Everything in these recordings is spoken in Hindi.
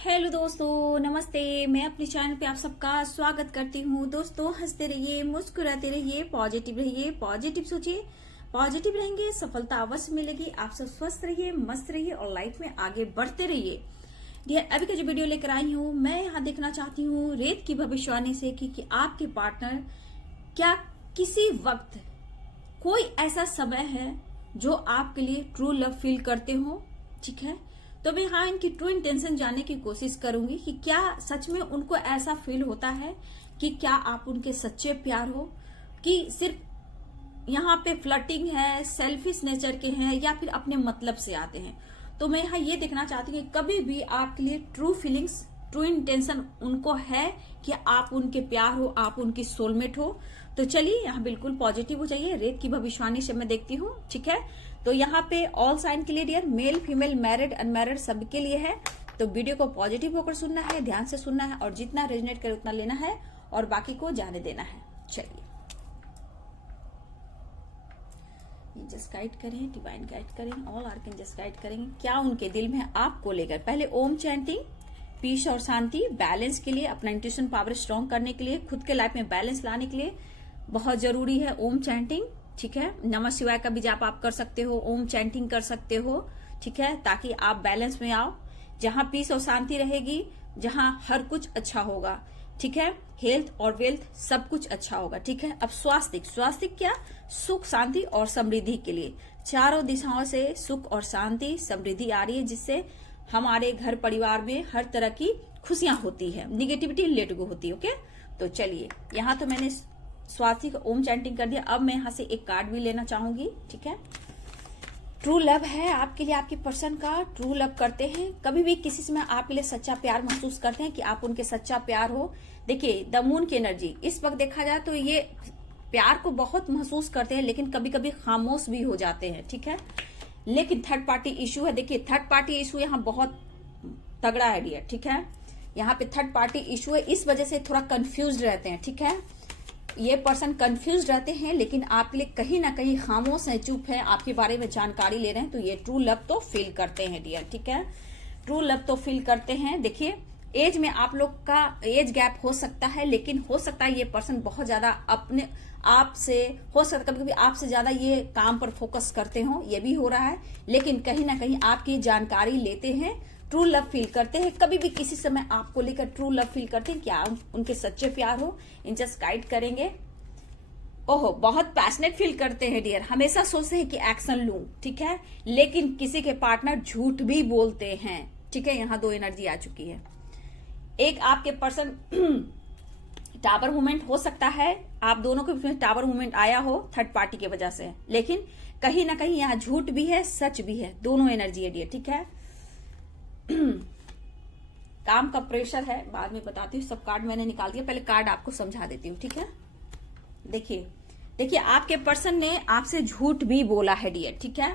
हेलो दोस्तों, नमस्ते। मैं अपने चैनल पे आप सबका स्वागत करती हूँ। दोस्तों, हंसते रहिए, मुस्कुराते रहिए, पॉजिटिव रहिए, पॉजिटिव सोचिए। पॉजिटिव रहेंगे, सफलता अवश्य मिलेगी। आप सब स्वस्थ रहिए, मस्त रहिए और लाइफ में आगे बढ़ते रहिए। डियर, अभी का जो वीडियो लेकर आई हूँ, मैं यहाँ देखना चाहती हूँ रेत की भविष्यवाणी से कि आपके पार्टनर क्या किसी वक्त कोई ऐसा समय है जो आपके लिए ट्रू लव फील करते हो। ठीक है, तो मैं यहाँ इनकी ट्रू इंटेंशन जानने की कोशिश करूंगी कि क्या सच में उनको ऐसा फील होता है कि क्या आप उनके सच्चे प्यार हो, कि सिर्फ यहाँ पे फ्लर्टिंग है, सेल्फिश नेचर के हैं, या फिर अपने मतलब से आते हैं। तो मैं यहाँ ये देखना चाहती हूँ कि कभी भी आपके लिए ट्रू फीलिंग्स, ट्रू इंटेंशन उनको है कि आप उनके प्यार हो, आप उनकी सोलमेट हो। तो चलिए यहाँ बिल्कुल पॉजिटिव हो जाइए। रेत की भविष्यवाणी से मैं देखती हूँ। ठीक है, तो यहाँ पे ऑल साइन के लिए dear, male female married unmarried सबके लिए है। तो वीडियो को पॉजिटिव होकर सुनना है, ध्यान से सुनना है और जितना रेजोनेट करे उतना लेना है और बाकी को जाने देना है। चलिए, जस्ट गाइड करें, डिवाइन गाइड करें, ऑल आर्कन जस्ट गाइड करेंगे क्या उनके दिल में आपको लेकर। पहले ओम चैंटिंग, पीस और शांति, बैलेंस के लिए, अपना इंट्यूशन पावर स्ट्रॉन्ग करने के लिए, खुद के लाइफ में बैलेंस लाने के लिए बहुत जरूरी है ओम चैंटिंग। ठीक है, नमः शिवाय का भी जाप आप कर सकते हो, ओम चैंटिंग कर सकते हो। ठीक है, ताकि आप बैलेंस में आओ। जहां पीस और शांति रहेगी, जहां हर कुछ अच्छा होगा। ठीक है, हेल्थ और वेल्थ सब कुछ अच्छा होगा। ठीक है, अब स्वास्थ्य क्या, सुख शांति और समृद्धि के लिए चारों दिशाओं से सुख और शांति समृद्धि आ रही है, जिससे हमारे घर परिवार में हर तरह की खुशियां होती है, निगेटिविटी लेट गो होती है। ओके, तो चलिए, यहाँ तो मैंने स्वास्थ्य का ओम चैंटिंग कर दिया। अब मैं यहाँ से एक कार्ड भी लेना चाहूंगी। ठीक है, ट्रू लव है आपके लिए, आपके पर्सन का ट्रू लव करते हैं। कभी भी किसी से आपके लिए सच्चा प्यार महसूस करते हैं कि आप उनके सच्चा प्यार हो। देखिए, द मून की एनर्जी इस वक्त देखा जाए तो ये प्यार को बहुत महसूस करते हैं, लेकिन कभी कभी खामोश भी हो जाते हैं। ठीक है, लेकिन थर्ड पार्टी इशू है। देखिए, थर्ड पार्टी इशू यहाँ बहुत तगड़ा है डियर। ठीक है, यहाँ पे थर्ड पार्टी इशू है, इस वजह से थोड़ा कंफ्यूज रहते हैं। ठीक है, ये पर्सन कंफ्यूज रहते हैं, लेकिन आपके लिए कहीं ना कहीं खामोश है, चुप है, आपके बारे में जानकारी ले रहे हैं। तो ये ट्रू लव तो फील करते हैं डियर। ठीक है, ट्रू लव तो फील करते हैं। देखिए, एज में आप लोग का एज गैप हो सकता है, लेकिन हो सकता है ये पर्सन बहुत ज्यादा अपने आप से, हो सकता है कभी कभी आपसे ज्यादा ये काम पर फोकस करते हो, ये भी हो रहा है। लेकिन कहीं ना कहीं आपकी जानकारी लेते हैं, ट्रू लव फील करते हैं। कभी भी किसी समय आपको लेकर ट्रू लव फील करते हैं, क्या उनके सच्चे प्यार हो, इन जस्ट गाइड करेंगे। ओहो, बहुत पैशनेट फील करते हैं डियर, हमेशा सोचते हैं कि एक्शन लूं। ठीक है, लेकिन किसी के पार्टनर झूठ भी बोलते हैं। ठीक है, यहाँ दो एनर्जी आ चुकी है। एक आपके पर्सन टावर मूवमेंट हो सकता है, आप दोनों के बीच में टावर मूवमेंट आया हो थर्ड पार्टी की वजह से, लेकिन कहीं ना कहीं यहाँ झूठ भी है, सच भी है, दोनों एनर्जी है डियर। ठीक है, काम का प्रेशर है, बाद में बताती हूँ। सब कार्ड मैंने निकाल दिया, पहले कार्ड आपको समझा देती हूँ। ठीक है, देखिए आपके पर्सन ने आपसे झूठ भी बोला है डियर। ठीक है,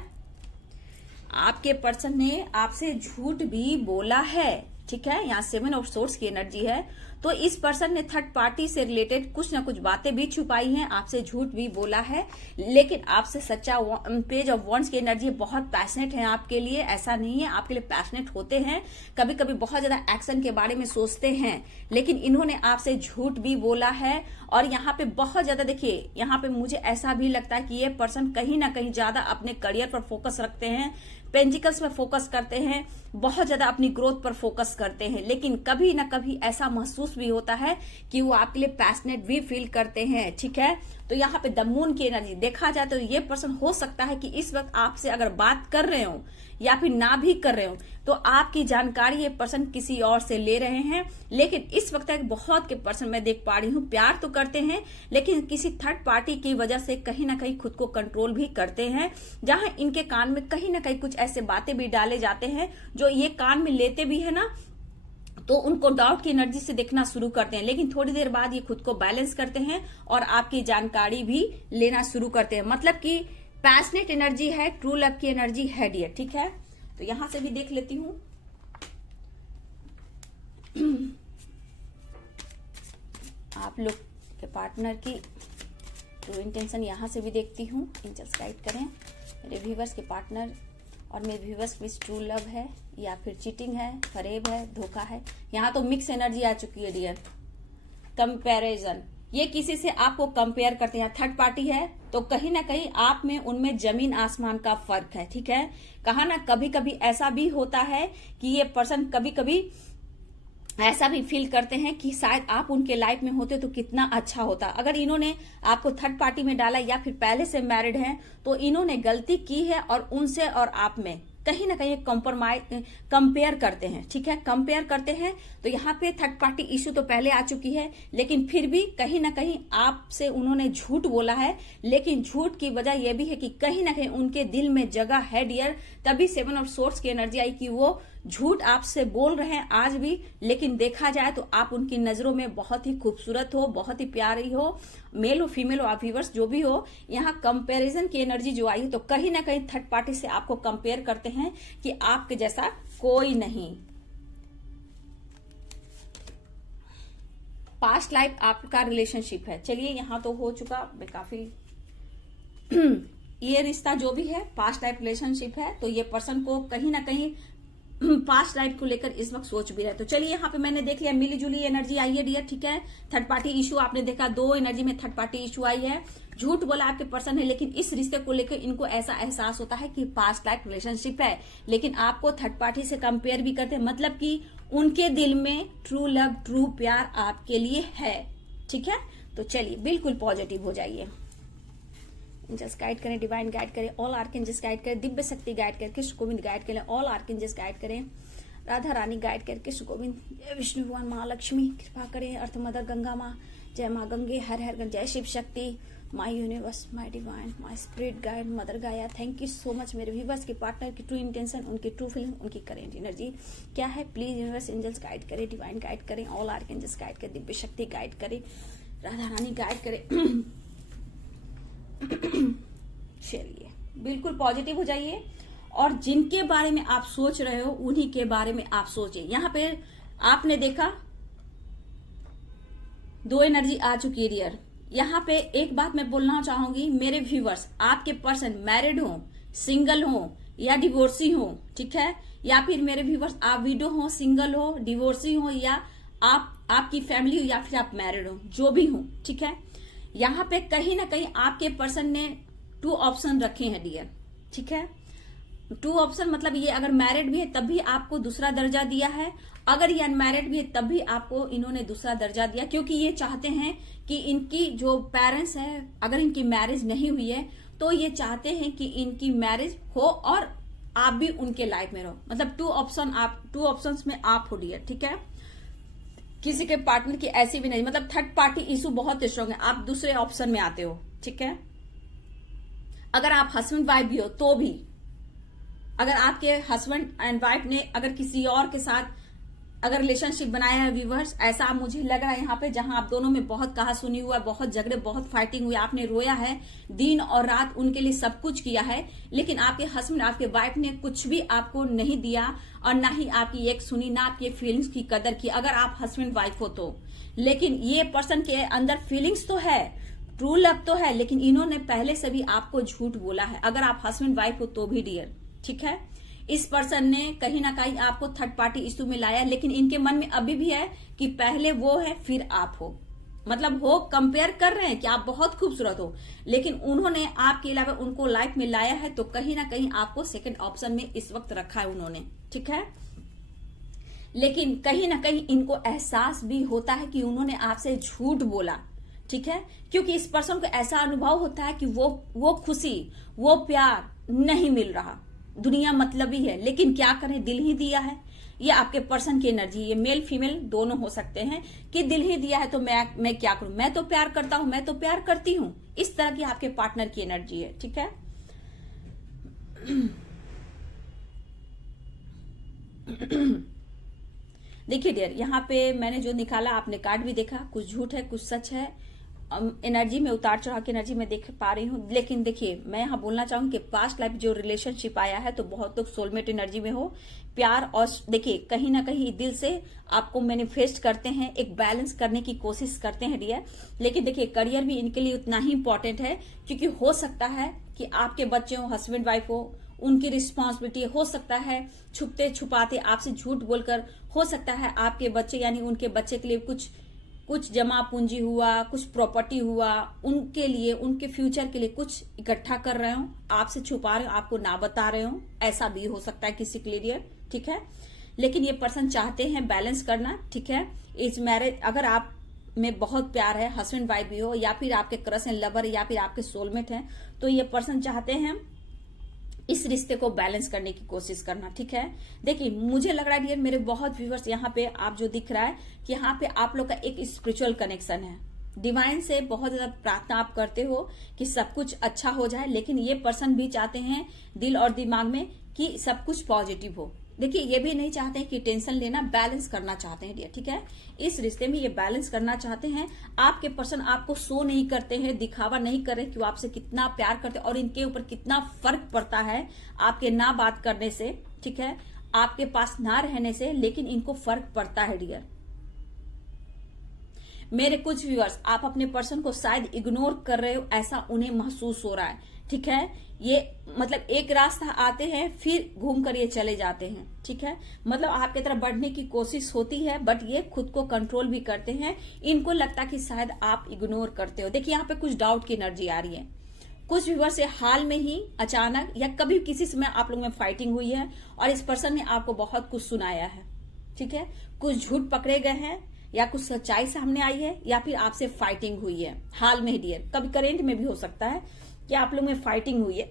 आपके पर्सन ने आपसे झूठ भी बोला है। ठीक है, यहाँ 7 ऑफ सोर्स की एनर्जी है। तो इस पर्सन ने थर्ड पार्टी से रिलेटेड कुछ ना कुछ बातें भी छुपाई हैं, आपसे झूठ भी बोला है, लेकिन आपसे सच्चा पेज ऑफ वॉन्ड्स की एनर्जी बहुत पैशनेट है आपके लिए। ऐसा नहीं है, आपके लिए पैशनेट होते हैं, कभी कभी बहुत ज्यादा एक्शन के बारे में सोचते हैं, लेकिन इन्होंने आपसे झूठ भी बोला है। और यहाँ पे बहुत ज्यादा, देखिए यहाँ पे मुझे ऐसा भी लगता है कि ये पर्सन कहीं ना कहीं ज्यादा अपने करियर पर फोकस रखते हैं, पेंटिकल्स में फोकस करते हैं, बहुत ज्यादा अपनी ग्रोथ पर फोकस करते हैं, लेकिन कभी ना कभी ऐसा महसूस भी होता है कि वो आपके लिए पैशनेट भी फील करते हैं। ठीक है, तो यहाँ पे द मून की एनर्जी देखा जाए तो ये पर्सन हो सकता है कि इस वक्त आपसे अगर बात कर रहे हो या फिर ना भी कर रहे हो, तो आपकी जानकारी ये पर्सन किसी और से ले रहे हैं। लेकिन इस वक्त एक बहुत के पर्सन मैं देख पा रही हूँ प्यार तो करते हैं, लेकिन किसी थर्ड पार्टी की वजह से कहीं ना कहीं खुद को कंट्रोल भी करते हैं, जहां इनके कान में कहीं ना कहीं कुछ ऐसे बातें भी डाले जाते हैं जो ये कान में लेते भी है ना, तो उनको डाउट की एनर्जी से देखना शुरू करते हैं, लेकिन थोड़ी देर बाद ये खुद को बैलेंस करते हैं और आपकी जानकारी भी लेना शुरू करते हैं। मतलब कि पैशनेट एनर्जी है, ट्रू लव की एनर्जी है डियर। ठीक है, तो यहां से भी देख लेती हूं। आप लोग के पार्टनर की ट्रू इंटेंशन यहां से भी देखती हूँ, एंजल्स गाइड करें। मेरे व्यूवर्स के पार्टनर और मेरे व्यूवर्स के बीच ट्रू लव है, या फिर चीटिंग है, फरेब है, धोखा है। यहाँ तो मिक्स एनर्जी आ चुकी है डियर। कंपैरिजन, ये किसी से आपको कंपेयर करते हैं। थर्ड पार्टी है तो कहीं ना कहीं आप में उनमें जमीन आसमान का फर्क है, ठीक है। कहा ना कभी कभी ऐसा भी होता है कि ये पर्सन कभी कभी ऐसा भी फील करते हैं कि शायद आप उनके लाइफ में होते तो कितना अच्छा होता। अगर इन्होंने आपको थर्ड पार्टी में डाला या फिर पहले से मैरिड हैं तो इन्होंने गलती की है और उनसे और आप में कहीं ना कहीं कंपेयर करते हैं, ठीक है, कंपेयर करते हैं। तो यहाँ पे थर्ड पार्टी इश्यू तो पहले आ चुकी है, लेकिन फिर भी कहीं ना कहीं आपसे उन्होंने झूठ बोला है। लेकिन झूठ की वजह यह भी है कि कहीं ना कहीं उनके दिल में जगह है डियर। तभी 7 ऑफ सोर्ड्स की एनर्जी आई कि वो झूठ आपसे बोल रहे हैं आज भी, लेकिन देखा जाए तो आप उनकी नजरों में बहुत ही खूबसूरत हो, बहुत ही प्यारी हो, मेल हो फीमेल हो, आप व्यूअर्स जो भी हो। यहाँ कंपैरिजन की एनर्जी जो आई तो कहीं ना कहीं थर्ड पार्टी से आपको कंपेयर करते हैं कि आपके जैसा कोई नहीं। पास्ट लाइफ आपका रिलेशनशिप है। चलिए यहाँ तो हो चुका काफी ये रिश्ता जो भी है पास्ट लाइफ रिलेशनशिप है, तो ये पर्सन को कहीं ना कहीं पास्ट लाइफ को लेकर इस वक्त सोच भी रहे। तो चलिए यहाँ पे मैंने देख लिया मिली जुली एनर्जी आई है डियर, ठीक है। थर्ड पार्टी इशू आपने देखा, 2 एनर्जी में थर्ड पार्टी इशू आई है। झूठ बोला आपके पर्सन है, लेकिन इस रिश्ते को लेकर इनको ऐसा एहसास होता है कि पास्ट लाइफ रिलेशनशिप है, लेकिन आपको थर्ड पार्टी से कंपेयर भी करते हैं। मतलब कि उनके दिल में ट्रू लव, ट्रू प्यार आपके लिए है, ठीक है। तो चलिए बिल्कुल पॉजिटिव हो जाइए। एंजल्स गाइड करें, डिवाइन गाइड करें, ऑल आर्कएंजल्स गाइड करें, दिव्य शक्ति गाइड करें, कृष्ण गोविंद गाइड करें, ऑल आर्कएंजल्स गाइड करें, राधा रानी गाइड करें, कृष्ण गोविंद, विष्णु भगवान, महालक्ष्मी कृपा करें, अर्थ मदर गंगा माँ, जय माँ गंगे, हर हर गंगा, जय Shiv Shakti, my universe, my divine, my spirit guide, mother Gaia. Thank you so much मेरे व्यूवर्स के पार्टनर की ट्रू इंटेंशन, उनकी ट्रू फीलिंग, उनकी करेंट एनर्जी क्या है। प्लीज यूनिवर्स एंजल्स गाइड करें, डिवाइन गाइड करें, ऑल आर्कएंजल्स गाइड करें, दिव्य शक्ति गाइड करें, राधा रानी गाइड करें। चलिए बिल्कुल पॉजिटिव हो जाइए और जिनके बारे में आप सोच रहे हो उन्हीं के बारे में आप सोचिए। यहां पे आपने देखा 2 एनर्जी आ चुकी है डियर। यहां पे एक बात मैं बोलना चाहूंगी मेरे व्यूवर्स, आपके पर्सन मैरिड हो, सिंगल हो या डिवोर्सी हो, ठीक है, या फिर मेरे व्यूवर्स आप विडो हो, सिंगल हो, डिवोर्सी हो, या आपकी फैमिली हो, या फिर आप मैरिड हो, जो भी हो, ठीक है। यहां पे कहीं ना कहीं आपके पर्सन ने 2 ऑप्शन रखे हैं डियर, ठीक है। 2 ऑप्शन मतलब ये अगर मैरिड भी है तब भी आपको दूसरा दर्जा दिया है, अगर ये अनमैरिड भी है तब भी आपको इन्होंने दूसरा दर्जा दिया, क्योंकि ये चाहते हैं कि इनकी जो पेरेंट्स हैं, अगर इनकी मैरिज नहीं हुई है तो ये चाहते हैं कि इनकी मैरिज हो और आप भी उनके लाइफ में रहो। मतलब 2 ऑप्शंस में आप हो डियर, ठीक है। किसी के पार्टनर की ऐसी भी नहीं, मतलब थर्ड पार्टी इशू बहुत स्ट्रांग है, आप दूसरे ऑप्शन में आते हो, ठीक है। अगर आप हस्बैंड वाइफ भी हो तो भी, अगर आपके हस्बैंड एंड वाइफ ने अगर किसी और के साथ अगर रिलेशनशिप बनाया है व्यूवर्स, ऐसा मुझे लग रहा है यहाँ पे, जहां आप दोनों में बहुत कहा सुनी हुआ, बहुत झगड़े, बहुत फाइटिंग हुई, आपने रोया है दिन और रात, उनके लिए सब कुछ किया है, लेकिन आपके हस्बैंड आपके वाइफ ने कुछ भी आपको नहीं दिया और ना ही आपकी एक सुनी, ना आपकी फीलिंग्स की कदर की, अगर आप हस्बैंड वाइफ हो तो। लेकिन ये पर्सन के अंदर फीलिंग्स तो है, ट्रू लव तो है, लेकिन इन्होंने पहले से भी आपको झूठ बोला है, अगर आप हस्बैंड वाइफ हो तो भी डियर, ठीक है। इस पर्सन ने कहीं ना कहीं आपको थर्ड पार्टी इश्यू में लाया, लेकिन इनके मन में अभी भी है कि पहले वो है फिर आप हो, मतलब वो कंपेयर कर रहे हैं कि आप बहुत खूबसूरत हो, लेकिन उन्होंने आपके अलावा उनको लाइफ में लाया है, तो कहीं ना कहीं आपको सेकंड ऑप्शन में इस वक्त रखा है उन्होंने, ठीक है। लेकिन कहीं ना कहीं इनको एहसास भी होता है कि उन्होंने आपसे झूठ बोला, ठीक है, क्योंकि इस पर्सन को ऐसा अनुभव होता है कि वो खुशी, वो प्यार नहीं मिल रहा, दुनिया मतलबी है, लेकिन क्या करें, दिल ही दिया है। ये आपके पर्सन की एनर्जी, ये मेल फीमेल दोनों हो सकते हैं कि दिल ही दिया है तो मैं क्या करूं, मैं तो प्यार करता हूं, मैं तो प्यार करती हूं, इस तरह की आपके पार्टनर की एनर्जी है, ठीक है। देखिए डियर, यहाँ पे मैंने जो निकाला, आपने कार्ड भी देखा, कुछ झूठ है कुछ सच है, एनर्जी में उतार चढ़ाव की एनर्जी में देख पा रही हूँ। लेकिन देखिए मैं यहाँ बोलना चाहूंगी कि पास्ट लाइफ जो रिलेशनशिप आया है तो बहुत लोग सोलमेट एनर्जी में हो, प्यार, और देखिए कहीं ना कहीं दिल से आपको मैनिफेस्ट करते हैं, एक बैलेंस करने की कोशिश करते हैं डियर। लेकिन देखिए करियर भी इनके लिए उतना ही इंपॉर्टेंट है, क्योंकि हो सकता है कि आपके बच्चे हो, हस्बैंड वाइफ हो, उनकी रिस्पॉन्सिबिलिटी हो सकता है छुपते छुपाते आपसे झूठ बोलकर, हो सकता है आपके बच्चे यानी उनके बच्चे के लिए कुछ जमा पूंजी हुआ, कुछ प्रॉपर्टी हुआ, उनके लिए उनके फ्यूचर के लिए कुछ इकट्ठा कर रहे हो, आपसे छुपा रहे हो, आपको ना बता रहे हो, ऐसा भी हो सकता है किसी के लिए, ठीक है। लेकिन ये पर्सन चाहते हैं बैलेंस करना, ठीक है। इस मैरिज अगर आप में बहुत प्यार है, हस्बैंड वाइफ भी हो या फिर आपके क्रश हैं, लवर या फिर आपके सोलमेट हैं, तो ये पर्सन चाहते हैं इस रिश्ते को बैलेंस करने की कोशिश करना, ठीक है। देखिए मुझे लग रहा है डियर मेरे बहुत व्यूवर्स यहाँ पे आप जो दिख रहा है कि यहाँ पे आप लोग का एक स्पिरिचुअल कनेक्शन है, डिवाइन से बहुत ज्यादा प्रार्थना आप करते हो कि सब कुछ अच्छा हो जाए, लेकिन ये पर्सन भी चाहते हैं दिल और दिमाग में कि सब कुछ पॉजिटिव हो। देखिए ये भी नहीं चाहते हैं कि टेंशन लेना, बैलेंस करना चाहते हैं डियर, ठीक है। इस रिश्ते में ये बैलेंस करना चाहते हैं। आपके पर्सन आपको शो नहीं करते हैं, दिखावा नहीं कर रहे कि वो आपसे कितना प्यार करते हैं और इनके ऊपर कितना फर्क पड़ता है आपके ना बात करने से, ठीक है, आपके पास ना रहने से, लेकिन इनको फर्क पड़ता है डियर। मेरे कुछ व्यूअर्स आप अपने पर्सन को शायद इग्नोर कर रहे हो, ऐसा उन्हें महसूस हो रहा है, ठीक है। ये मतलब एक रास्ता आते हैं फिर घूम कर ये चले जाते हैं, ठीक है। मतलब आपकी तरफ बढ़ने की कोशिश होती है बट ये खुद को कंट्रोल भी करते हैं। इनको लगता है कि शायद आप इग्नोर करते हो। देखिए यहाँ पे कुछ डाउट की एनर्जी आ रही है। कुछ व्यूअर से हाल में ही अचानक या कभी किसी समय आप लोगों में फाइटिंग हुई है और इस पर्सन ने आपको बहुत कुछ सुनाया है, ठीक है। कुछ झूठ पकड़े गए हैं या कुछ सच्चाई सामने आई है या फिर आपसे फाइटिंग हुई है हाल में डियर। कभी करेंट में भी हो सकता है कि आप लोग में फाइटिंग हुई है,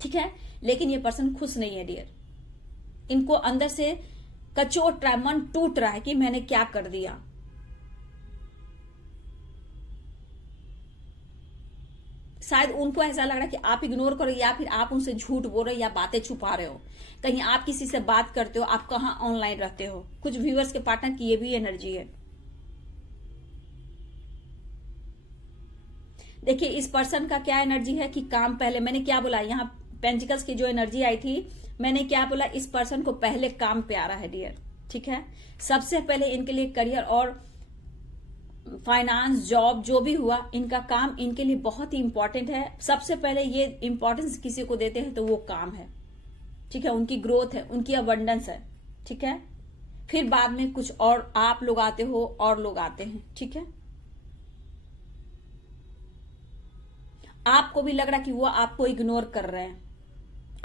ठीक है। लेकिन ये पर्सन खुश नहीं है डियर। इनको अंदर से कचोट रहा है, मन टूट रहा है कि मैंने क्या कर दिया। शायद उनको ऐसा लग रहा है कि आप इग्नोर करो या फिर आप उनसे झूठ बोल रहे हो या बातें छुपा रहे हो। कहीं आप किसी से बात करते हो, आप कहां ऑनलाइन रहते हो। कुछ व्यूअर्स के पार्टनर की ये भी एनर्जी है। देखिए इस पर्सन का क्या एनर्जी है कि काम पहले, मैंने क्या बोला यहाँ पेंटिकल्स की जो एनर्जी आई थी, मैंने क्या बोला, इस पर्सन को पहले काम प्यारा है डियर, ठीक है। सबसे पहले इनके लिए करियर और फाइनेंस, जॉब जो भी हुआ, इनका काम इनके लिए बहुत ही इंपॉर्टेंट है। सबसे पहले ये इंपॉर्टेंस किसी को देते हैं तो वो काम है, ठीक है। उनकी ग्रोथ है, उनकी अबंडेंस है, ठीक है। फिर बाद में कुछ और आप लोग आते हो और लोग आते हैं, ठीक है। आपको भी लग रहा है कि वो आपको इग्नोर कर रहे हैं।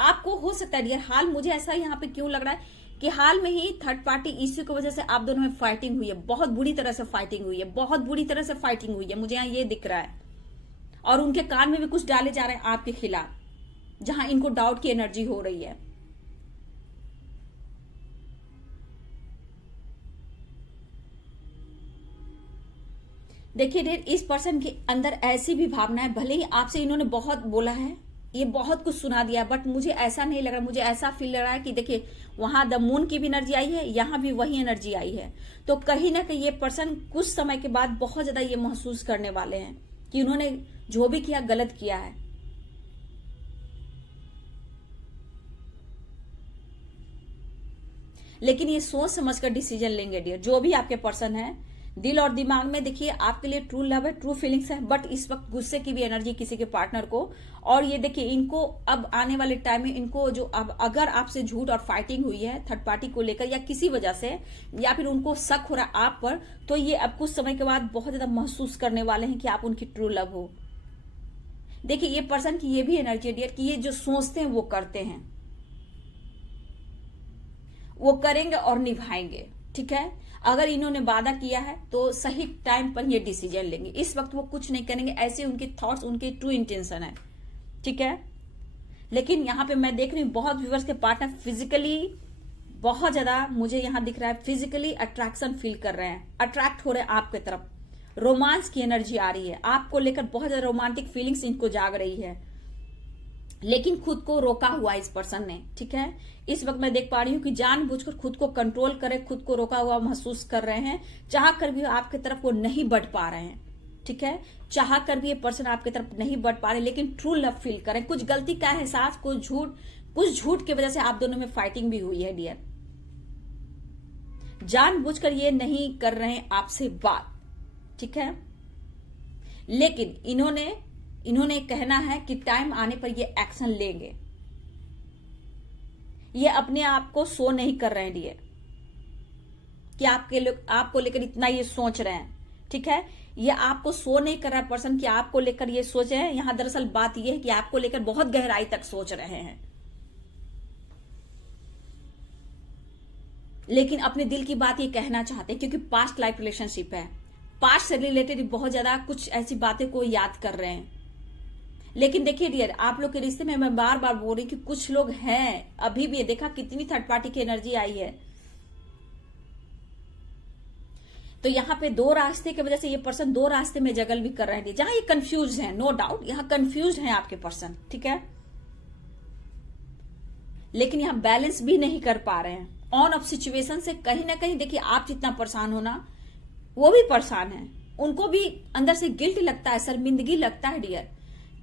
आपको हो सकता है डियर हाल, मुझे ऐसा यहाँ पे क्यों लग रहा है कि हाल में ही थर्ड पार्टी इश्यू की वजह से आप दोनों में फाइटिंग हुई है, बहुत बुरी तरह से फाइटिंग हुई है, बहुत बुरी तरह से फाइटिंग हुई है, मुझे यहाँ ये दिख रहा है। और उनके कान में भी कुछ डाले जा रहे हैं आपके खिलाफ, जहां इनको डाउट की एनर्जी हो रही है। देखिए डियर इस पर्सन के अंदर ऐसी भी भावना है, भले ही आपसे इन्होंने बहुत बोला है, ये बहुत कुछ सुना दिया, बट मुझे ऐसा नहीं लग रहा, मुझे ऐसा फील लग रहा है कि देखिए वहां द मून की भी एनर्जी आई है, यहां भी वही एनर्जी आई है। तो कहीं ना कहीं ये पर्सन कुछ समय के बाद बहुत ज्यादा ये महसूस करने वाले हैं कि उन्होंने जो भी किया गलत किया है। लेकिन ये सोच समझकर डिसीजन लेंगे डियर, जो भी आपके पर्सन है। दिल और दिमाग में देखिए आपके लिए ट्रू लव है, ट्रू फीलिंग्स है, बट इस वक्त गुस्से की भी एनर्जी किसी के पार्टनर को। और ये देखिए इनको अब आने वाले टाइम में इनको जो अब अगर आपसे झूठ और फाइटिंग हुई है थर्ड पार्टी को लेकर या किसी वजह से, या फिर उनको शक हो रहा है आप पर, तो ये अब कुछ समय के बाद बहुत ज्यादा महसूस करने वाले हैं कि आप उनकी ट्रू लव हो। देखिए ये पर्सन की ये भी एनर्जी है डियर कि ये जो सोचते हैं वो करते हैं, वो करेंगे और निभाएंगे, ठीक है। अगर इन्होंने वादा किया है तो सही टाइम पर ये डिसीजन लेंगे। इस वक्त वो कुछ नहीं करेंगे, ऐसे उनके थॉट्स, उनकी ट्रू इंटेंशन है, ठीक है। लेकिन यहाँ पे मैं देख रही हूँ बहुत व्यूअर्स के पार्टनर फिजिकली बहुत ज्यादा, मुझे यहाँ दिख रहा है फिजिकली अट्रैक्शन फील कर रहे हैं, अट्रैक्ट हो रहे हैं आपके तरफ। रोमांस की एनर्जी आ रही है, आपको लेकर बहुत ज्यादा रोमांटिक फीलिंग्स इनको जाग रही है, लेकिन खुद को रोका हुआ इस पर्सन ने, ठीक है। इस वक्त मैं देख पा रही हूँ कि जानबूझकर खुद को कंट्रोल करे, खुद को रोका हुआ महसूस कर रहे हैं, चाह कर भी आपके तरफ वो नहीं बढ़ पा रहे हैं, ठीक है। चाह कर भी ये पर्सन आपकी तरफ नहीं बढ़ पा रहे, लेकिन ट्रू लव फील करें। कुछ गलती का एहसास, कुछ झूठ की वजह से आप दोनों में फाइटिंग भी हुई है डियर। जानबूझकर ये नहीं कर रहे हैं आपसे बात, ठीक है। लेकिन इन्होंने कहना है कि टाइम आने पर ये एक्शन लेंगे, ये अपने आप को शो नहीं कर रहे हैं डियर कि आपको लेकर इतना ये सोच रहे हैं, ठीक है। ये आपको शो नहीं कर रहा है पर्सन कि आपको लेकर ये सोच रहे हैं। यहां दरअसल बात ये है कि आपको लेकर बहुत गहराई तक सोच रहे हैं, लेकिन अपने दिल की बात ये कहना चाहते हैं क्योंकि पास्ट लाइफ रिलेशनशिप है, पास्ट से रिलेटेड बहुत ज्यादा कुछ ऐसी बातें को याद कर रहे हैं। लेकिन देखिए डियर, आप लोग के रिश्ते में मैं बार बार बोल रही हूँ कि कुछ लोग हैं अभी भी, देखा कितनी थर्ड पार्टी की एनर्जी आई है। तो यहाँ पे दो रास्ते की वजह से ये पर्सन दो रास्ते में जगल भी कर रहे हैं, जहां ये कंफ्यूज है, नो डाउट यहाँ कंफ्यूज है आपके पर्सन, ठीक है। लेकिन यहाँ बैलेंस भी नहीं कर पा रहे हैं। ऑन ऑफ सिचुएशन से कहीं ना कहीं देखिए, आप जितना परेशान हो ना, वो भी परेशान है। उनको भी अंदर से गिल्ट लगता है, शर्मिंदगी लगता है डियर,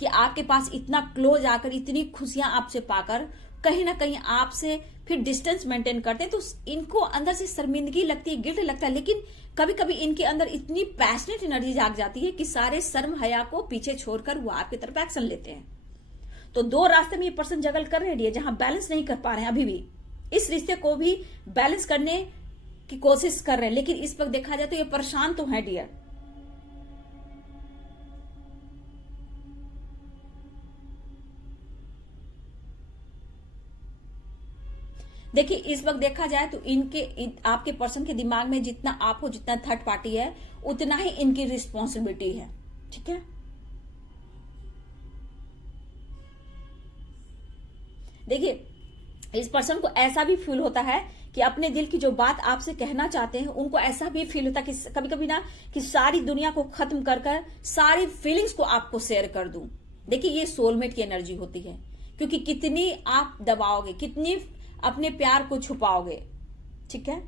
कि आपके पास इतना क्लोज आकर इतनी खुशियां आपसे पाकर कहीं ना कहीं आपसे फिर डिस्टेंस मेंटेन करते हैं, तो इनको अंदर से शर्मिंदगी लगती है, गिल्ट लगता है। लेकिन कभी कभी इनके अंदर इतनी पैशनेट एनर्जी जाग जाती है कि सारे शर्म हया को पीछे छोड़कर वो आपकी तरफ एक्शन लेते हैं। तो दो रास्ते में ये पर्सन जगल कर रहे हैं, जहां बैलेंस नहीं कर पा रहे हैं, अभी भी इस रिश्ते को भी बैलेंस करने की कोशिश कर रहे हैं, लेकिन इस वक्त देखा जाए तो ये परेशान तो है डियर। देखिए इस वक्त देखा जाए तो आपके पर्सन के दिमाग में जितना आप हो, जितना थर्ड पार्टी है, उतना ही इनकी रिस्पॉन्सिबिलिटी है, ठीक है। देखिए इस पर्सन को ऐसा भी फील होता है कि अपने दिल की जो बात आपसे कहना चाहते हैं, उनको ऐसा भी फील होता है कि कभी कभी ना कि सारी दुनिया को खत्म कर कर सारी फीलिंग्स को आपको शेयर कर दूं। देखिए ये सोलमेट की एनर्जी होती है, क्योंकि कितनी आप दबाओगे, कितनी अपने प्यार को छुपाओगे, ठीक है।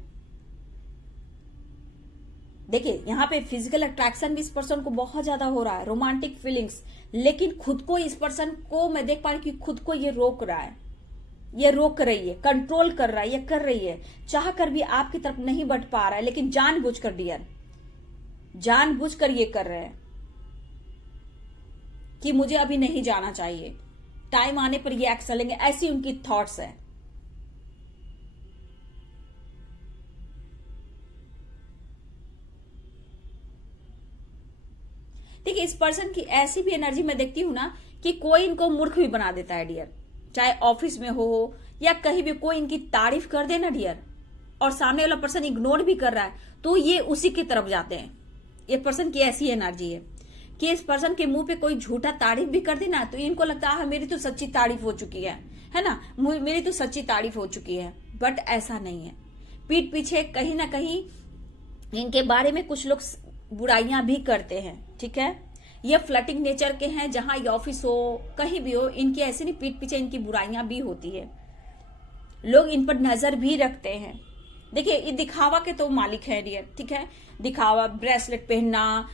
देखिए यहाँ पे फिजिकल अट्रैक्शन भी इस पर्सन को बहुत ज्यादा हो रहा है, रोमांटिक फीलिंग्स, लेकिन खुद को इस पर्सन को मैं देख पा रही कि खुद को ये रोक रहा है, ये रोक रही है, कंट्रोल कर रहा है, ये कर रही है, चाह कर भी आपकी तरफ नहीं बढ़ पा रहा है, लेकिन जानबूझकर डियर, जानबूझकर ये कर रहे हैं कि मुझे अभी नहीं जाना चाहिए, टाइम आने पर ये एक्शन लेंगे, ऐसी उनकी थॉट्स है। देखिए इस पर्सन की ऐसी भी एनर्जी मैं देखती हूं ना कि कोई इनको मूर्ख भी बना देता है डियर, चाहे ऑफिस में हो या कहीं भी कोई इनकी तारीफ कर दे ना डियर, और सामने वाला पर्सन इग्नोर भी कर रहा है, तो ये उसी की तरफ जाते हैं। ये पर्सन की ऐसी एनर्जी है कि इस पर्सन के मुंह पे कोई झूठा तारीफ भी कर दे ना, तो इनको लगता है मेरी तो सच्ची तारीफ हो चुकी है ना, मेरी तो सच्ची तारीफ हो चुकी है। बट ऐसा नहीं है, पीठ पीछे कहीं ना कहीं इनके बारे में कुछ लोग बुराइयां भी करते हैं, ठीक है। ये फ्लर्टिंग नेचर के हैं, जहां ये ऑफिस हो कहीं भी हो, इनकी ऐसे नहीं पीठ पीछे इनकी बुराइयां भी होती है, लोग इन पर नजर भी रखते हैं। देखिए ये दिखावा के तो मालिक है डियर, ठीक है। दिखावा, ब्रेसलेट पहनना,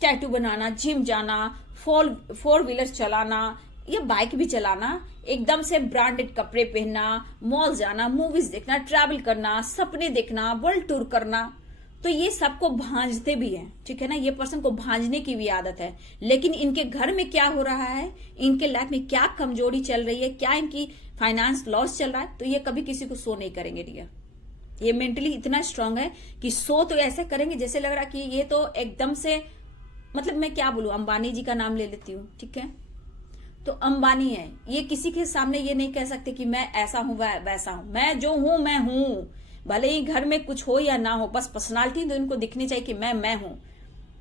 टैटू बनाना, जिम जाना, फोर व्हीलर चलाना या बाइक भी चलाना, एकदम से ब्रांडेड कपड़े पहनना, मॉल जाना, मूवीज देखना, ट्रैवल करना, सपने देखना, वर्ल्ड टूर करना, तो ये सबको भांजते भी हैं, ठीक है ना। ये पर्सन को भांजने की भी आदत है, लेकिन इनके घर में क्या हो रहा है, इनके लाइफ में क्या कमजोरी चल रही है, क्या इनकी फाइनेंस लॉस चल रहा है, तो ये कभी किसी को शो नहीं करेंगे डियर। ये मेंटली इतना स्ट्रांग है कि शो तो ऐसे करेंगे जैसे लग रहा कि ये तो एकदम से, मतलब मैं क्या बोलूं, अंबानी जी का नाम ले लेती हूँ, ठीक है। तो अंबानी है, ये किसी के सामने ये नहीं कह सकते कि मैं ऐसा हूं वैसा हूं, मैं जो हूं मैं हूं, भले ही घर में कुछ हो या ना हो, बस पर्सनालिटी तो इनको दिखनी चाहिए कि मैं हूं,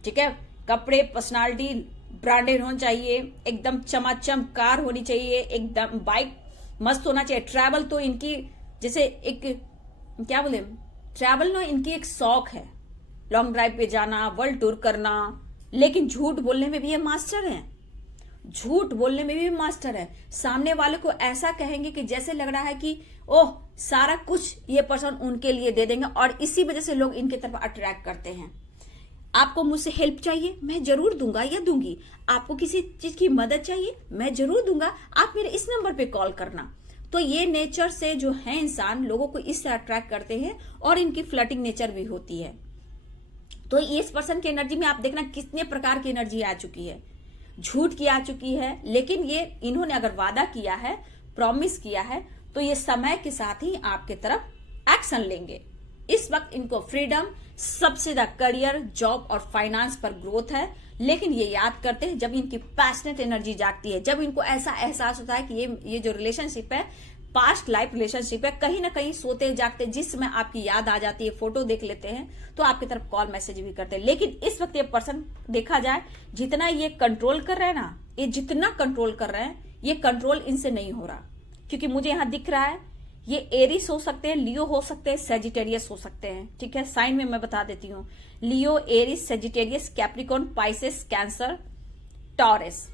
ठीक है। कपड़े, पर्सनालिटी ब्रांडेड होना चाहिए, एकदम चमाचम कार होनी चाहिए, एकदम बाइक मस्त होना चाहिए। ट्रैवल तो इनकी जैसे एक क्या बोले, ट्रैवल ना इनकी एक शौक है, लॉन्ग ड्राइव पे जाना, वर्ल्ड टूर करना। लेकिन झूठ बोलने में भी ये मास्टर हैं, झूठ बोलने में भी मास्टर है। सामने वाले को ऐसा कहेंगे कि जैसे लग रहा है कि ओह सारा कुछ ये पर्सन उनके लिए दे देंगे, और इसी वजह से लोग इनके तरफ अट्रैक्ट करते हैं। आपको मुझसे हेल्प चाहिए, मैं जरूर दूंगा या दूंगी। आपको किसी चीज की मदद चाहिए, मैं जरूर दूंगा, आप मेरे इस नंबर पे कॉल करना। तो ये नेचर से जो है इंसान लोगों को इससे अट्रैक्ट करते हैं, और इनकी फ्लर्टिंग नेचर भी होती है। तो इस पर्सन की एनर्जी में आप देखना कितने प्रकार की एनर्जी आ चुकी है, झूठ की आ चुकी है, लेकिन ये इन्होंने अगर वादा किया है, प्रॉमिस किया है, तो ये समय के साथ ही आपके तरफ एक्शन लेंगे। इस वक्त इनको फ्रीडम, सबसे ज्यादा करियर, जॉब और फाइनेंस पर ग्रोथ है। लेकिन ये याद करते हैं जब इनकी पैशनेट एनर्जी जागती है, जब इनको ऐसा एहसास होता है कि ये जो रिलेशनशिप है पास्ट लाइफ रिलेशनशिप है, कहीं ना कहीं सोते जागते जिस समय आपकी याद आ जाती है, फोटो देख लेते हैं तो आपकी तरफ कॉल मैसेज भी करते हैं। लेकिन इस वक्त ये पर्सन देखा जाए जितना ये कंट्रोल कर रहे हैं ना, ये जितना कंट्रोल कर रहे हैं ये कंट्रोल इनसे नहीं हो रहा, क्योंकि मुझे यहां दिख रहा है ये एरिस हो सकते हैं, लियो हो सकते हैं, सेजिटेरियस हो सकते हैं। ठीक है, साइन में मैं बता देती हूँ, Leo, Aries, Sagittarius, Capricorn, Pisces, Cancer, Taurus,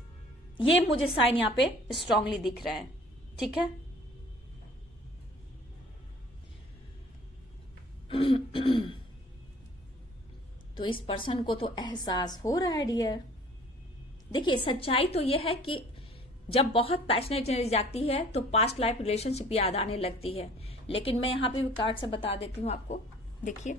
ये मुझे साइन यहाँ पे स्ट्रांगली दिख रहे हैं। ठीक है, तो इस पर्सन को तो एहसास हो रहा है डियर। देखिए सच्चाई तो यह है कि जब बहुत पैशनेट एनर्जी जागती है तो पास्ट लाइफ रिलेशनशिप याद आने लगती है। लेकिन मैं यहाँ पे भी कार्ड से बता देती हूँ आपको। देखिए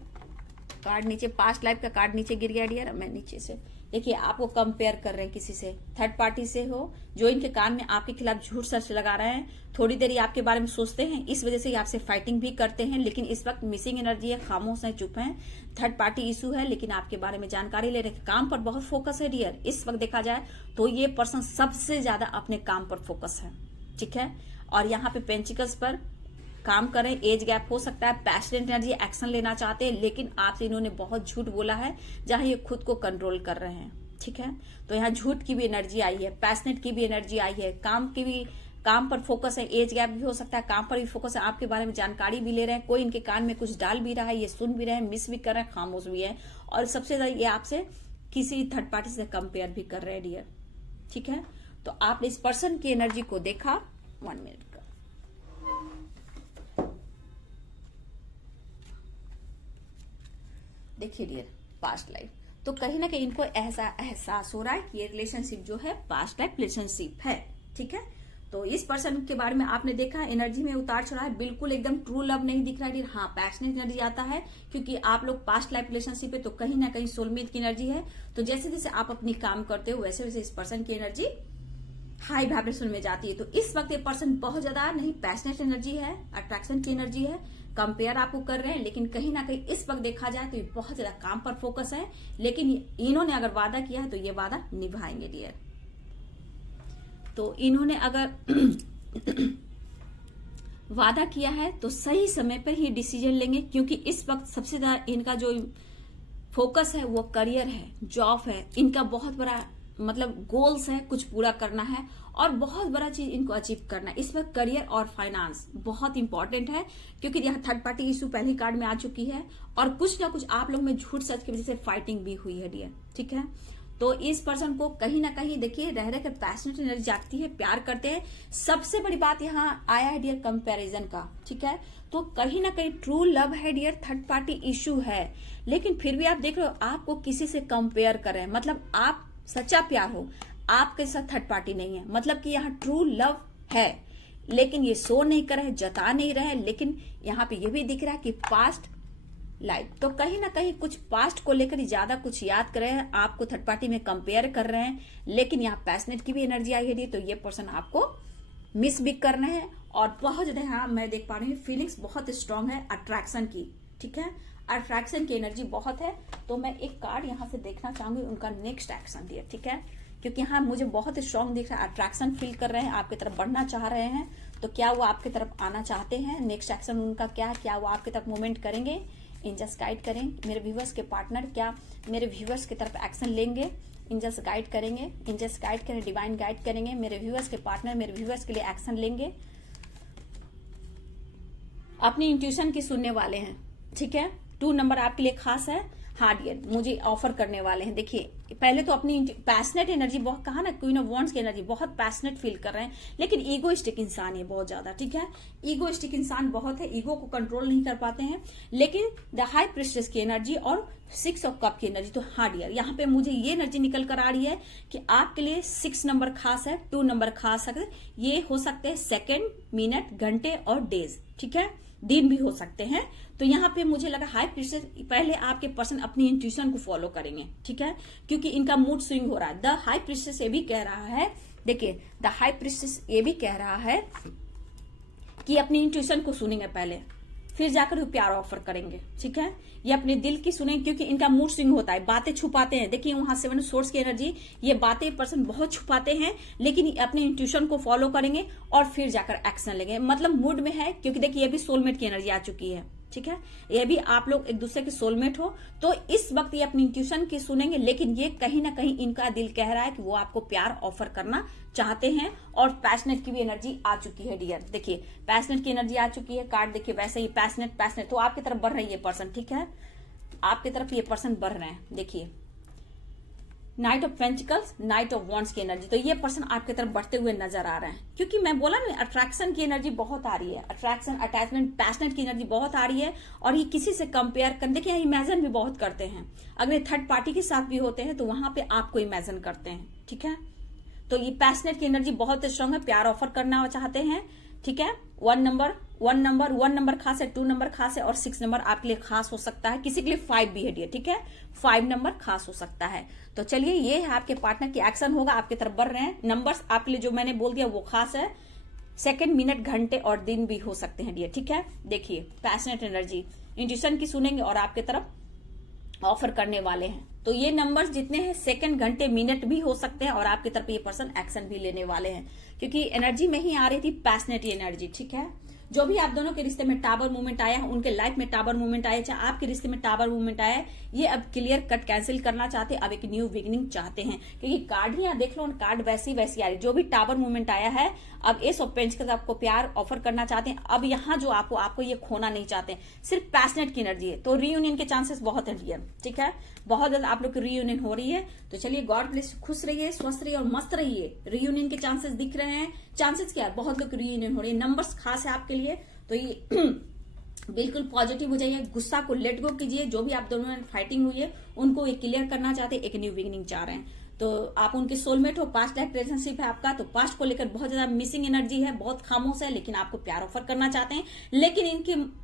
कार्ड नीचे, पास्ट लाइफ का कार्ड नीचे गिर गया डियर। मैं नीचे से देखिए, आपको कंपेयर कर रहे हैं किसी से, थर्ड पार्टी से हो, जो इनके कान में आपके खिलाफ झूठ सच लगा रहे हैं। थोड़ी देर ये आपके बारे में सोचते हैं, इस वजह से ये आपसे फाइटिंग भी करते हैं। लेकिन इस वक्त मिसिंग एनर्जी है, खामोश है, चुप है, थर्ड पार्टी इशू है, लेकिन आपके बारे में जानकारी ले रहे हैं। काम पर बहुत फोकस है डियर। इस वक्त देखा जाए तो ये पर्सन सबसे ज्यादा अपने काम पर फोकस है। ठीक है, और यहाँ पे पेंटिकल्स पर काम करें, एज गैप हो सकता है, पैशनेट एनर्जी, एक्शन लेना चाहते हैं, लेकिन आपसे इन्होंने बहुत झूठ बोला है जहां ये खुद को कंट्रोल कर रहे हैं। ठीक है, तो यहाँ झूठ की भी एनर्जी आई है, पैशनेट की भी एनर्जी आई है, काम की भी, काम पर फोकस है, एज गैप भी हो सकता है, काम पर भी फोकस है, आपके बारे में जानकारी भी ले रहे हैं, कोई इनके कान में कुछ डाल भी रहा है, ये सुन भी रहे हैं, मिस भी कर रहे हैं, खामोश भी है, और सबसे ज्यादा ये आपसे किसी थर्ड पार्टी से कंपेयर भी कर रहे हैं डियर। ठीक है, तो आपने इस पर्सन की एनर्जी को देखा। 1 मिनट का देखिए डियर, पास्ट लाइफ, तो कहीं ना कहीं इनको ऐसा एहसास हो रहा है कि ये रिलेशनशिप जो है पास्ट लाइफ रिलेशनशिप है। ठीक है, तो इस पर्सन के बारे में आपने देखा एनर्जी में उतार चढ़ाव है, बिल्कुल एकदम ट्रू लव नहीं दिख रहा है। हाँ, पैशनेट एनर्जी आता है क्योंकि आप लोग पास्ट लाइफ रिलेशनशिप है, तो कहीं ना कहीं सोलमेट की एनर्जी है। तो जैसे जैसे आप अपनी काम करते हो वैसे वैसे इस पर्सन की एनर्जी हाई वाइब्रेशन में जाती है। तो इस वक्त ये पर्सन बहुत ज्यादा नहीं पैशनेट एनर्जी है, अट्रैक्शन की एनर्जी है, कंपेयर आपको कर रहे हैं, लेकिन कहीं ना कहीं इस वक्त देखा जाए तो ये बहुत ज्यादा काम पर फोकस है। लेकिन इन्होंने अगर वादा किया है तो ये वादा निभाएंगे डियर। तो इन्होंने अगर वादा किया है तो सही समय पर ही डिसीजन लेंगे, क्योंकि इस वक्त सबसे ज्यादा इनका जो फोकस है वो करियर है, जॉब है, इनका बहुत बड़ा मतलब गोल्स है, कुछ पूरा करना है और बहुत बड़ा चीज इनको अचीव करना है। इस वक्त करियर और फाइनेंस बहुत इंपॉर्टेंट है, क्योंकि यहाँ थर्ड पार्टी इशू पहली कार्ड में आ चुकी है और कुछ ना कुछ आप लोग में झूठ सच की वजह से फाइटिंग भी हुई है डियर। ठीक है, तो इस पर्सन को कहीं ना कहीं देखिए रह रह कर पैशनेट एनर्जी जागती है, प्यार करते हैं। सबसे बड़ी बात यहाँ आया है डियर कंपैरिजन का। ठीक है, तो कहीं ना कहीं ट्रू लव है डियर, थर्ड पार्टी इशू है, लेकिन फिर भी आप देख रहे हो आपको किसी से कंपेयर करें, मतलब आप सच्चा प्यार हो, आपके साथ थर्ड पार्टी नहीं है, मतलब कि यहाँ ट्रू लव है, लेकिन ये शो नहीं कर रहे, जता नहीं रहे। लेकिन यहाँ पे ये भी दिख रहा है कि पास्ट लाइफ, तो कहीं ना कहीं कुछ पास्ट को लेकर ज्यादा कुछ याद कर रहे हैं, आपको थर्ड पार्टी में कंपेयर कर रहे हैं। लेकिन यहाँ पैशनेट की भी एनर्जी आई है, तो ये पर्सन आपको मिस भी कर रहे हैं और बहुत ज्यादा यहाँ मैं देख पा रही हूँ फीलिंग्स बहुत स्ट्रांग है अट्रैक्शन की। ठीक है, अट्रैक्शन की एनर्जी बहुत है। तो मैं एक कार्ड यहाँ से देखना चाहूंगी उनका नेक्स्ट एक्शन दिया। ठीक है, क्योंकि यहाँ मुझे बहुत स्ट्रांग दिख रहा है, अट्रैक्शन फील कर रहे हैं, आपकी तरफ बढ़ना चाह रहे हैं। तो क्या वो आपकी तरफ आना चाहते हैं? नेक्स्ट एक्शन उनका क्या है? क्या वो आपकी तरफ मूवमेंट करेंगे? एंजल्स गाइड करें मेरे व्यूवर्स के पार्टनर, क्या मेरे व्यूवर्स की तरफ एक्शन लेंगे? एंजल्स गाइड करेंगे, एंजल्स गाइड करें, डिवाइन गाइड करेंगे, मेरे व्यूवर्स के पार्टनर मेरे व्यूवर्स के लिए एक्शन लेंगे, अपनी इंट्यूशन की सुनने वाले हैं। ठीक है, 2 नंबर आपके लिए खास है। हाँ डियर, मुझे ऑफर करने वाले हैं। देखिए पहले तो अपनी पैशनेट एनर्जी बहुत, कहा ना क्वीन ऑफ वॉन्ड्स की एनर्जी, बहुत पैशनेट फील कर रहे हैं, लेकिन ईगोइस्टिक इंसान है बहुत ज्यादा। ठीक है, ईगोइस्टिक इंसान बहुत है, ईगो को कंट्रोल नहीं कर पाते हैं। लेकिन द हाई प्रिस्टेस की एनर्जी और 6 ऑफ कप की एनर्जी, तो हाँ डियर यहाँ पे मुझे ये एनर्जी निकल कर आ रही है कि आपके लिए 6 नंबर खास है, 2 नंबर खास है। ये हो सकते हैं सेकेंड, मिनट, घंटे और डेज। ठीक है, दिन भी हो सकते हैं। तो यहाँ पे मुझे लगा हाई प्रिस्टेस, पहले आपके पर्सन अपनी इंट्यूशन को फॉलो करेंगे। ठीक है, क्योंकि इनका मूड स्विंग हो रहा है। द हाई प्रिस्टेस ये भी कह रहा है, देखिए द हाई प्रिस्टेस ये भी कह रहा है कि अपनी इंट्यूशन को सुनेंगे पहले, फिर जाकर वो प्यार ऑफर करेंगे। ठीक है, ये अपने दिल की सुनेंगे क्योंकि इनका मूड स्विंग होता है, बातें छुपाते हैं। देखिए वहां 7 सोर्स की एनर्जी, ये बातें पर्सन बहुत छुपाते हैं, लेकिन ये अपने इंट्यूशन को फॉलो करेंगे और फिर जाकर एक्शन लेंगे। मतलब मूड में है, क्योंकि देखिए ये भी सोलमेट की एनर्जी आ चुकी है। ठीक है, ये भी आप लोग एक दूसरे के सोलमेट हो, तो इस वक्त ये अपनी इंट्यूशन की सुनेंगे, लेकिन ये कहीं ना कहीं इनका दिल कह रहा है कि वो आपको प्यार ऑफर करना चाहते हैं। और पैशनेट की भी एनर्जी आ चुकी है डियर। देखिए पैशनेट की एनर्जी आ चुकी है, कार्ड देखिए वैसे ही पैशनेट तो आपकी तरफ बढ़ रही है पर्सन। ठीक है, आपकी तरफ ये पर्सन बढ़ रहे हैं। देखिए night of pentacles, night of wands की एनर्जी, तो ये पर्सन आपके तरफ बढ़ते हुए नजर आ रहे हैं, क्योंकि मैं बोला ना अट्रैक्शन की एनर्जी बहुत आ रही है, अट्रैक्शन, अटैचमेंट, पैशनेट की एनर्जी बहुत आ रही है। और ये किसी से कंपेयर कर, देखिए इमेजिन भी बहुत करते हैं। अगर ये थर्ड पार्टी के साथ भी होते हैं तो वहां पे आपको इमेजिन करते हैं। ठीक है, तो ये पैशनेट की एनर्जी बहुत स्ट्रांग है, प्यार ऑफर करना चाहते हैं। ठीक है, 1 नंबर खास है, 2 नंबर खास है और 6 नंबर आपके लिए खास हो सकता है, किसी के लिए 5 भी है डियर। ठीक है, 5 नंबर खास हो सकता है। तो चलिए ये है आपके पार्टनर की एक्शन होगा, आपके तरफ बढ़ रहे हैं। नंबर्स आपके लिए जो मैंने बोल दिया वो खास है, सेकंड, मिनट, घंटे और दिन भी हो सकते हैं डियर। ठीक है, देखिए पैशनेट एनर्जी, इंट्यूशन की सुनेंगे और आपके तरफ ऑफर करने वाले हैं। तो ये नंबर्स जितने हैं सेकंड, घंटे, मिनट भी हो सकते हैं और आपकी तरफ ये पर्सन एक्शन भी लेने वाले हैं, क्योंकि एनर्जी में ही आ रही थी पैशनेट एनर्जी। ठीक है, जो भी आप दोनों के रिश्ते में टावर मूवमेंट आया है, उनके लाइफ में टावर मूवमेंट आया, चाहे आपके रिश्ते में टावर मूवमेंट आया है, ये अब क्लियर कट कैंसिल करना चाहते हैं, अब एक न्यू बिगिनिंग चाहते हैं। क्योंकि कार्ड ही यहाँ देख लो, कार्ड वैसी वैसी आ रही, जो भी टावर मूवमेंट आया है, अब एस ऑफ पेंटिकल्स आपको प्यार ऑफर करना चाहते हैं। अब यहाँ जो आपको ये खोना नहीं चाहते, सिर्फ पैशनेट की एनर्जी है। तो रीयूनियन के चांसेस बहुत है। ठीक है, बहुत ज्यादा आप लोग की रीयूनियन हो रही है। तो चलिए गॉड ब्लेस, खुश रहिए, स्वस्थ रहिए और मस्त रहिए। रीयूनियन के चांसेस दिख रहे हैं, चांसेस क्या है, बहुत लोग की रीयूनियन हो रही है। नंबर्स खास है आपके लिए, तो ये बिल्कुल पॉजिटिव हो जाइए, गुस्सा को लेट गो कीजिए। जो भी आप दोनों में फाइटिंग हुई है उनको ये क्लियर करना चाहते हैं, एक न्यू बिगिनिंग चाह रहे हैं। तो आप उनके सोलमेट हो, पास्ट लाइफ रिलेशनशिप है आपका, तो पास्ट को लेकर बहुत ज्यादा मिसिंग एनर्जी है, बहुत खामोश है, लेकिन आपको प्यार ऑफर करना चाहते हैं। लेकिन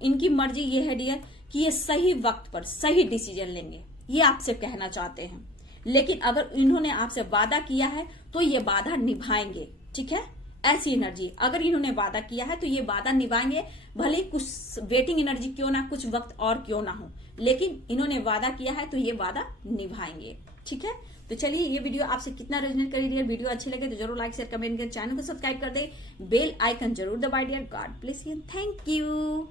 इनकी मर्जी ये है डियर कि ये सही वक्त पर सही डिसीजन लेंगे, ये आपसे कहना चाहते हैं। लेकिन अगर इन्होंने आपसे वादा किया है तो ये वादा निभाएंगे। ठीक है, ऐसी एनर्जी, अगर इन्होंने वादा किया है तो ये वादा निभाएंगे, भले कुछ वेटिंग एनर्जी क्यों ना, कुछ वक्त और क्यों ना हो, लेकिन इन्होंने वादा किया है तो ये वादा निभाएंगे। ठीक है, तो चलिए ये वीडियो आपसे कितना रेजोनेट करी डियर। वीडियो अच्छी लगे तो जरूर लाइक शेयर कमेंट करें, चैनल को सब्सक्राइब कर दे, बेल आइकन जरूर दबाइए dear. God bless you, thank you.